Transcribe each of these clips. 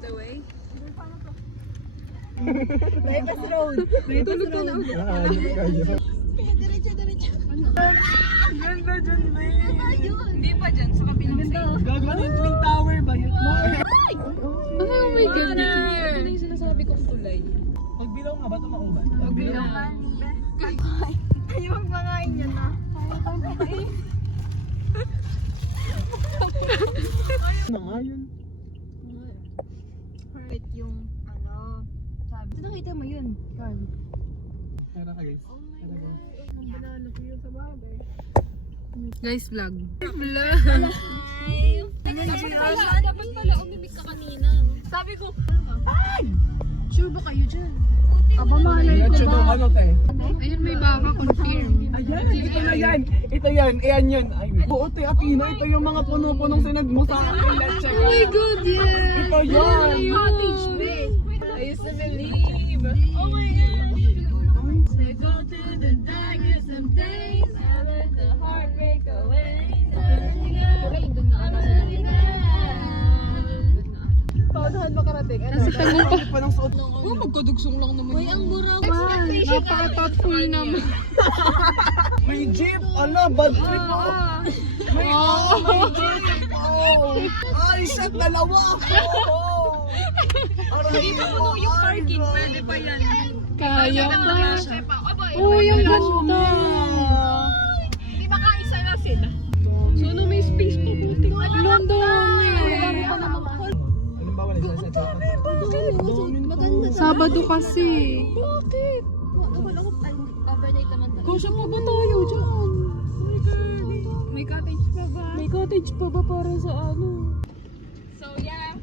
the way. Bypass road. Bypass road. Diretso. Ganda dyan, babe. Hindi pa dyan, sa kabilang side. Gagawa ng Twin Tower ba yun? Oh my goodness! Ito na yung sinasabi kong kulay. Pagbilaw nga ba ito mauban? Pagbilaw. Ayaw magpangain yun na. Ano nga yun? Right yung ano. Sabi. Ito nakita mo yun. Carl. Tara ka guys. Nung banana ko yun sa bagay. Guys, vlog. Dapat pala umimik ka kanina. Sabi ko, Sure ba kayo dyan? aba malay ko ba? Ano te? Ayun, may baka confirm. Ayan, ito na yan. Ito yan, ayan yun. Ay, buo te, Aquino. Ito yung mga puno-punong sinag mo sa akin. Let's check. Oh my god, yeah! Ito yan. Cottage base. I used to believe. Oh my God. I go to the dagger some days. I let the heartbreak away. Paunahan makarating. Ano? Kasi tagal pa. Pa ng suot. Oh, magkadugsong lang naman. Uy, ang buraw. Napaka-thoughtful naman. May jeep. Ala, bad trip oh. May jeep. Oh. Ay, shit, dalawa ako. Aray mo. Yung parking, pwede pa yan. Kaya pa. Uy, ang ganda. Di ba kaisa na sila? So, no, may space pa buti. Ganda. Halimbawa, nagsasadya ka. Maganda. Sabado kasi. Bakit? Wala ko overnight naman. Kusya pa ba tayo dyan? May cottage pa ba? May cottage pa ba para sa ano? So, yeah.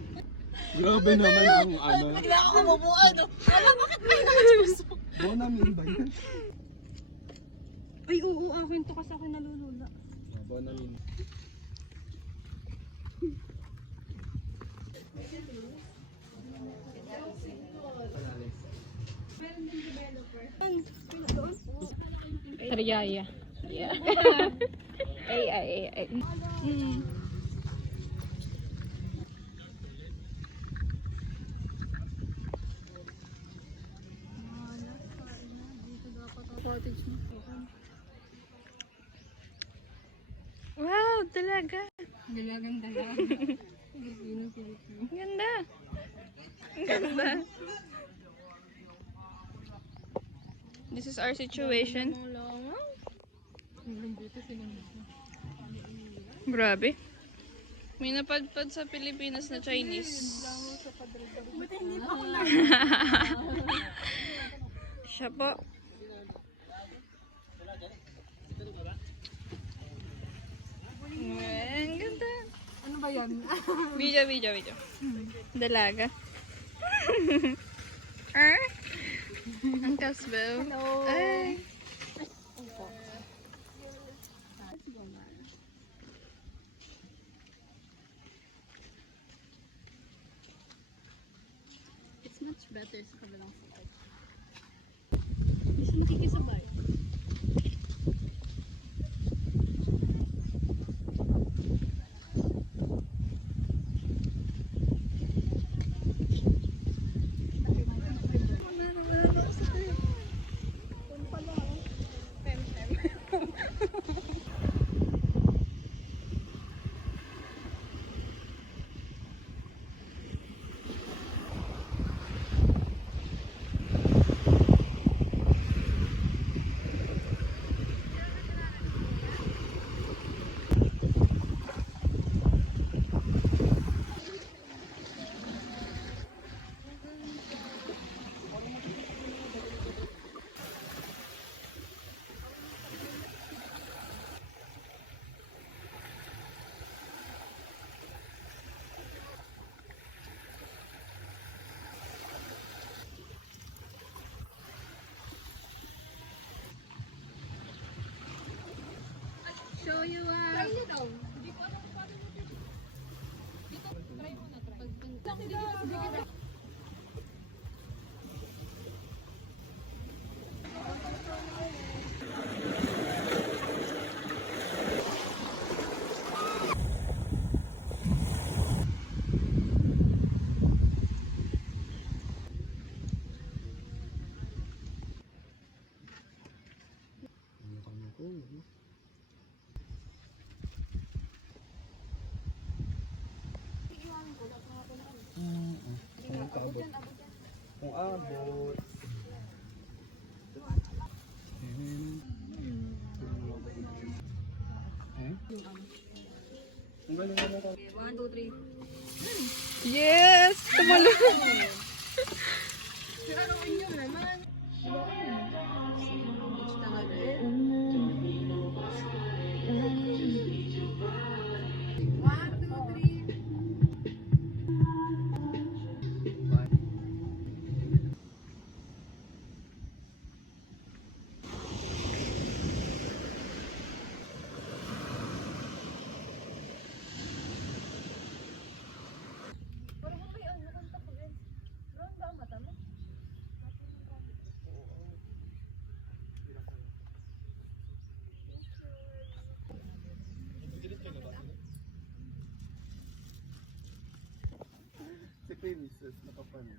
Grabe naman ang ano. Bigla ako mabubuan. Bakit may Bonamin ba yan? Ay, oo, akin to kasi ako nalulula. Bonamin. Taryaya. Yeah. ay. Cottage mo. Wow, talaga. Dalagang dalaga. Ganda. Ganda. This is our situation. Grabe. May napadpad sa Pilipinas na Chinese. Siya po. Ang ganda. Ano ba yan? Video. Dalaga. Ang kasbel. Hello. Ay. It's much better sa kabilang side. Hindi siya nakikisabay. Show you Try nyo daw. Hindi ko alam kung paano mo dito. Dito, try mo na. Pag abot. Kung abot. Ang galing mo ka. 1, 2, 3. Yes! Tumalo. Si Princess, nakapanin.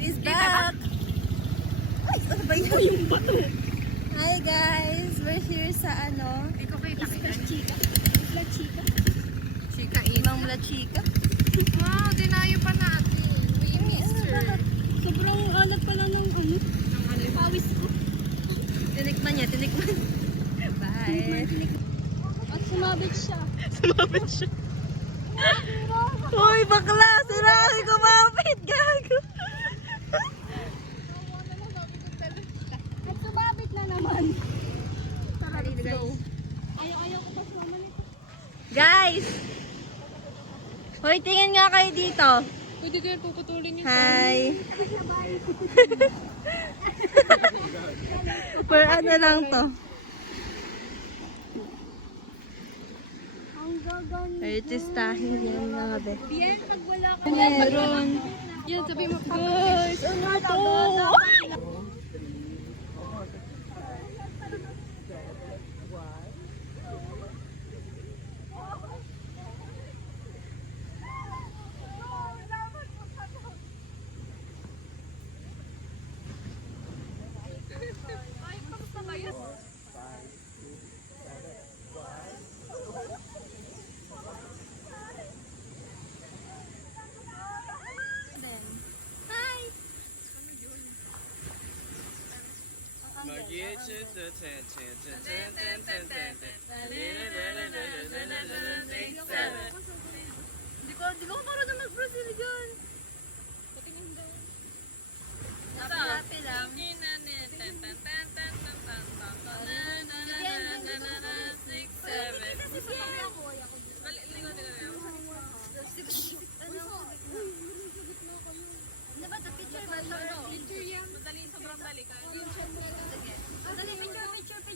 Is back! Ay, ano ba yun? Yung bato. Hi guys! We're here sa ano? Hindi ko kayo nakita. Chica. La Chica. Chika in. Mang La Chica. Wow, dinayo pa natin. We missed her. Sobrang alat pala ng ano. Ang ano. Pawis ko. Tinikman niya, tinikman. Bye. At sumabit siya. Sumabit siya. Uy, bakla! Sira kasi kumapit! Gago! At sumabit na naman. Ayaw ko pa sumaman ito. Guys! Hoy, tingin nga kayo dito. Pwede kayo puputulin niyo. Hi! Per ano lang to? Artistahin yan mga be. Bien, pag wala ka. Meron. Yan, sabi mo. Guys, ano to? Di ko marunong mag-Brazil dyan. Patingin daw. Happy lang.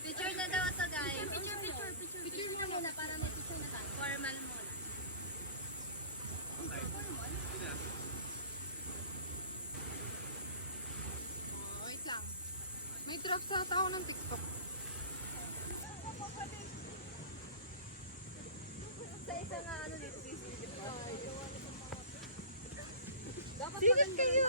Picture na daw ito guys. Picture mo muna para may picture na tayo. Formal muna. Wait lang. May draft sa tao ng TikTok. Sa isa nga ano dito. Serious kayo?